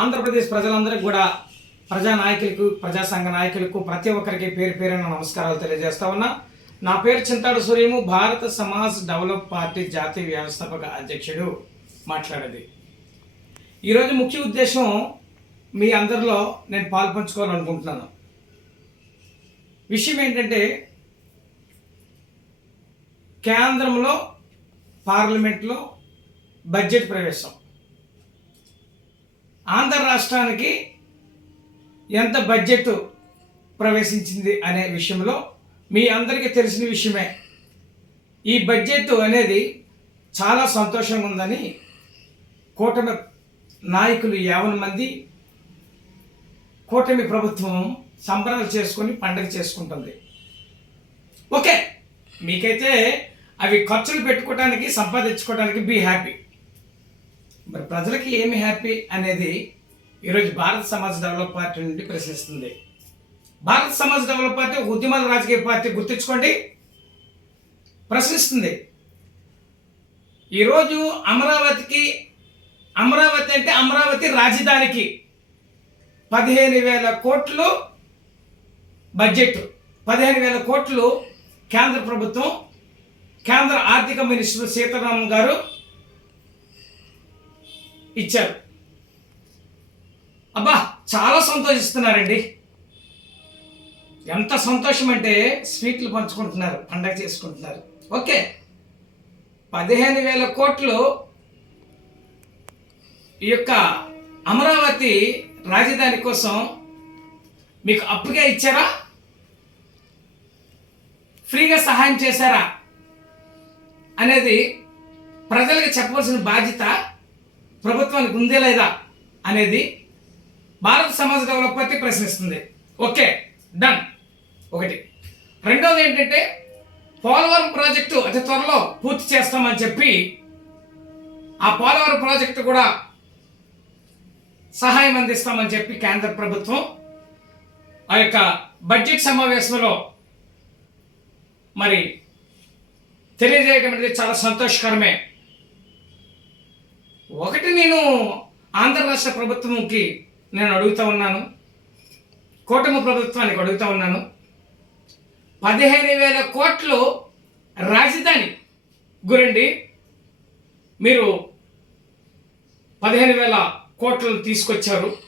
ఆంధ్రప్రదేశ్ ప్రజలందరికీ కూడా ప్రజా నాయకులకు ప్రజా సంఘ నాయకులకు ప్రతి ఒక్కరికి పేరు పేరైన నమస్కారాలు తెలియజేస్తా ఉన్నా. నా పేరు చింతాడు సూర్యము భారత సమాజ్ డెవలప్ పార్టీ జాతీయ వ్యవస్థాపక అధ్యక్షుడు మాట్లాడేది. ఈరోజు ముఖ్య ఉద్దేశం మీ అందరిలో నేను పాల్పంచుకోవాలనుకుంటున్నాను విషయం ఏంటంటే కేంద్రంలో పార్లమెంట్లో బడ్జెట్ ప్రవేశం. ఆంధ్ర రాష్ట్రానికి ఎంత బడ్జెట్ ప్రవేశించింది అనే విషయంలో మీ అందరికీ తెలిసిన విషయమే. ఈ బడ్జెట్ అనేది చాలా సంతోషంగా ఉందని కూటమి నాయకులు యావన మంది కూటమి ప్రభుత్వం సంబరాలు చేసుకొని పండగ చేసుకుంటుంది. ఓకే మీకైతే అవి ఖర్చులు పెట్టుకోవడానికి సంపాదించుకోవడానికి బీ హ్యాపీ మరి ప్రజలకి ఏమి హ్యాపీ అనేది ఈరోజు భారత సమాజ్ డెవలప్ పార్టీ నుండి ప్రశ్నిస్తుంది. భారత సమాజ్ డెవలప్ పార్టీ ఉద్యమాల రాజకీయ పార్టీ గుర్తుంచుకోండి. ప్రశ్నిస్తుంది. ఈరోజు అమరావతికి అమరావతి అంటే అమరావతి రాజధానికి పదిహేను వేల కోట్లు బడ్జెట్ పదిహేను వేల కోట్లు కేంద్ర ప్రభుత్వం కేంద్ర ఆర్థిక మినిస్టర్ సీతారామన్ గారు ఇచ్చారు. అబ్బా చాలా సంతోషిస్తున్నారండి. ఎంత సంతోషం అంటే స్వీట్లు పంచుకుంటున్నారు పండగ చేసుకుంటున్నారు. ఓకే. పదిహేను వేల కోట్లు ఈ యొక్క అమరావతి రాజధాని కోసం మీకు అప్పుగా ఇచ్చారా? ఫ్రీగా సహాయం చేశారా? అనేది ప్రజలకు చెప్పవలసిన బాధ్యత ప్రభుత్వానికి ఉందే లేదా అనేది భారత సమాజ డెవలప్ పార్టీ ప్రశ్నిస్తుంది. Okay done. ఒకటి. రెండవది ఏంటంటే పోలవరం ప్రాజెక్టు అతి త్వరలో పూర్తి చేస్తామని చెప్పి ఆ పోలవరం ప్రాజెక్టు కూడా సహాయం అందిస్తామని చెప్పి కేంద్ర ప్రభుత్వం ఆ యొక్క బడ్జెట్ సమావేశంలో మరి తెలియజేయడం అనేది చాలా సంతోషకరమే. ఒకటి నేను ఆంధ్ర రాష్ట్ర ప్రభుత్వంకి నేను అడుగుతా ఉన్నాను. కూటమి ప్రభుత్వానికి అడుగుతా ఉన్నాను. పదిహేను వేల కోట్లు రాజధాని. గురండి మీరు పదిహేను వేల కోట్లను తీసుకొచ్చారు.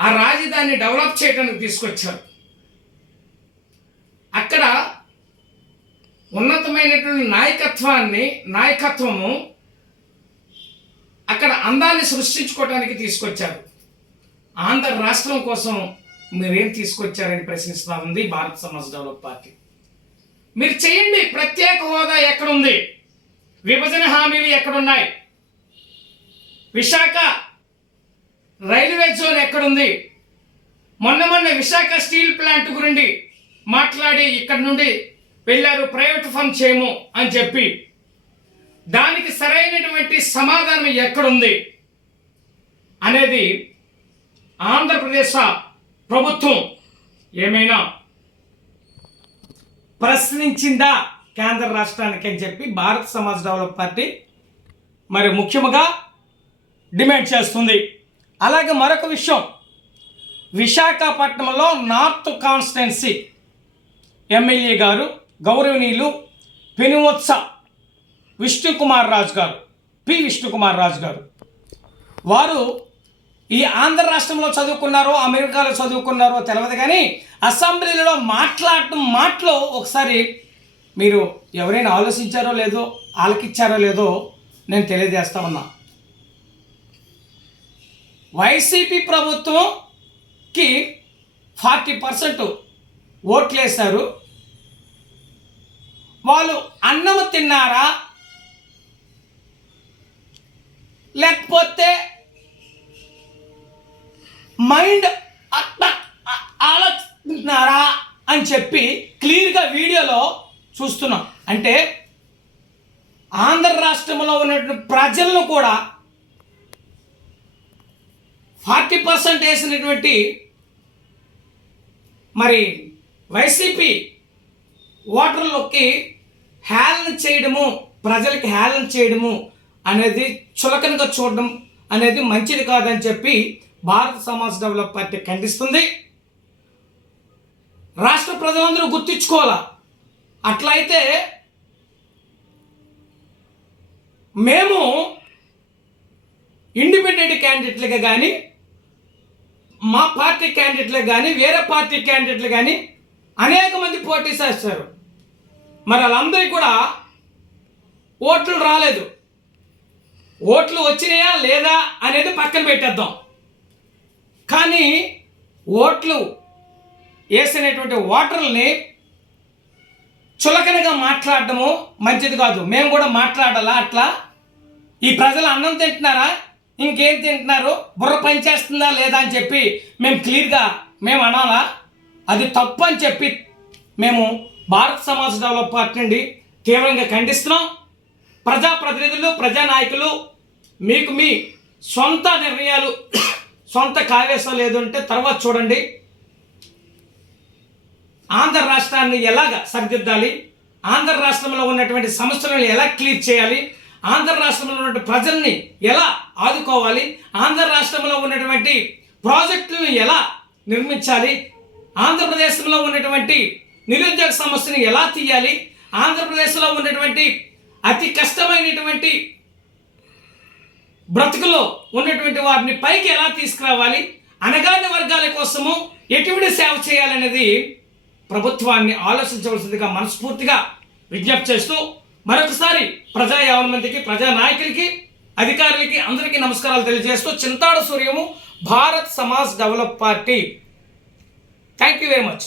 ఆ రాజధానిని డెవలప్ చేయడానికి తీసుకొచ్చారు. అక్కడ ఉన్నతమైనటువంటి నాయకత్వాన్ని నాయకత్వము అక్కడ అందాన్ని సృష్టించుకోవటానికి తీసుకొచ్చారు. ఆంధ్ర రాష్ట్రం కోసం మీరేం తీసుకొచ్చారని ప్రశ్నిస్తా ఉంది భారత సమాజ్ డెవలప్ పార్టీ. మీరు చేయండి ప్రత్యేక హోదా ఎక్కడుంది? విభజన హామీలు ఎక్కడున్నాయి? విశాఖ రైల్వే జోన్ ఎక్కడుంది? మొన్న మొన్న విశాఖ స్టీల్ ప్లాంట్ గురించి మాట్లాడి ఇక్కడ నుండి వెళ్ళారు ప్రైవేట్ ఫండ్ చేయము అని చెప్పి. దానికి సరైనటువంటి సమాధానం ఎక్కడుంది అనేది ఆంధ్రప్రదేశ్ ప్రభుత్వం ఏమైనా ప్రశ్నించిందా కేంద్ర రాష్ట్రానికి అని చెప్పి భారత సమాజ్ డెవలప్ పార్టీ మరి ముఖ్యంగా డిమాండ్ చేస్తుంది. అలాగే మరొక విషయం విశాఖపట్నంలో నార్త్ కాన్స్టిట్యున్సీ ఎమ్మెల్యే గారు గౌరవనీయులు పెనువత్స విష్ణుకుమార్ రాజు గారు పి. విష్ణుకుమార్ రాజు గారు. వారు ఈ ఆంధ్ర రాష్ట్రంలో చదువుకున్నారో అమెరికాలో చదువుకున్నారో తెలియదు కానీ అసెంబ్లీలో మాట్లాడటం మాటలో ఒకసారి మీరు ఎవరైనా ఆలోచించారో లేదో ఆలకిచ్చారో లేదో నేను తెలియజేస్తా ఉన్నా. వైసీపీ ప్రభుత్వంకి ఫార్టీ పర్సెంట్ ఓట్లు వేశారు వాళ్ళు అన్నం తిన్నారా? లేకపోతే మైండ్ అట్లా ఆలోచిస్తున్నారా అని చెప్పి క్లియర్గా వీడియోలో చూస్తున్నాం. అంటే ఆంధ్ర రాష్ట్రంలో ఉన్నటువంటి ప్రజలను కూడా ఫార్టీ పర్సెంట్ వేసినటువంటి మరి వైసీపీ ఓటర్లకి హేళన చేయడము ప్రజలకి హేళన చేయడము అనేది చులకనగా చూడడం అనేది మంచిది కాదని చెప్పి భారత సమాజ్ డెవలప్ పార్టీ ఖండిస్తుంది. రాష్ట్ర ప్రజలందరూ గుర్తించుకోవాలా? అట్లయితే మేము ఇండిపెండెంట్ క్యాండిడేట్లుగా కానీ మా పార్టీ క్యాండిడేట్లు కానీ వేరే పార్టీ క్యాండిడేట్లు కానీ అనేక మంది పోటీ చేస్తారు. మరి వాళ్ళందరికీ కూడా ఓట్లు రాలేదు. ఓట్లు వచ్చినాయా లేదా అనేది పక్కన పెట్టేద్దాం. కానీ ఓట్లు వేసినటువంటి ఓటర్లని చులకనగా మాట్లాడటము మంచిది కాదు. మేము కూడా మాట్లాడాలా అట్లా? ఈ ప్రజలు అన్నం తింటున్నారా? ఇంకేం తింటున్నారు? బుర్ర పనిచేస్తుందా లేదా అని చెప్పి మేము క్లియర్గా మేము అనాలా? అది తప్పు అని చెప్పి మేము భారత సమాజ్ డెవలప్ పార్టీ నుండి తీవ్రంగా ఖండిస్తున్నాం. ప్రజాప్రతినిధులు ప్రజానాయకులు మీకు మీ సొంత నిర్ణయాలు సొంత కావేశం లేదు అంటే తర్వాత చూడండి. ఆంధ్ర రాష్ట్రాన్ని ఎలాగ సరిదిద్దాలి? ఆంధ్ర రాష్ట్రంలో ఉన్నటువంటి సమస్యలను ఎలా క్లియర్ చేయాలి? ఆంధ్ర రాష్ట్రంలో ఉన్నటువంటి ప్రజల్ని ఎలా ఆదుకోవాలి? ఆంధ్ర రాష్ట్రంలో ఉన్నటువంటి ప్రాజెక్టులను ఎలా నిర్మించాలి? ఆంధ్రప్రదేశ్లో ఉన్నటువంటి నిరుద్యోగ సమస్యను ఎలా తీయాలి? ఆంధ్రప్రదేశ్లో ఉన్నటువంటి అతి కష్టమైనటువంటి బ్రతుకులో ఉన్నటువంటి వారిని పైకి ఎలా తీసుకురావాలి? అనగాని వర్గాల కోసము ఎటువంటి సేవ చేయాలనేది ప్రభుత్వాన్ని ఆలోచించవలసిందిగా మనస్ఫూర్తిగా విజ్ఞప్తి చేస్తూ మరొకసారి ప్రజా యావన మందికి ప్రజా నాయకులకి అధికారులకి అందరికీ నమస్కారాలు తెలియజేస్తూ Chintada Suryamu Bharat Samaj develop party. Thank you very much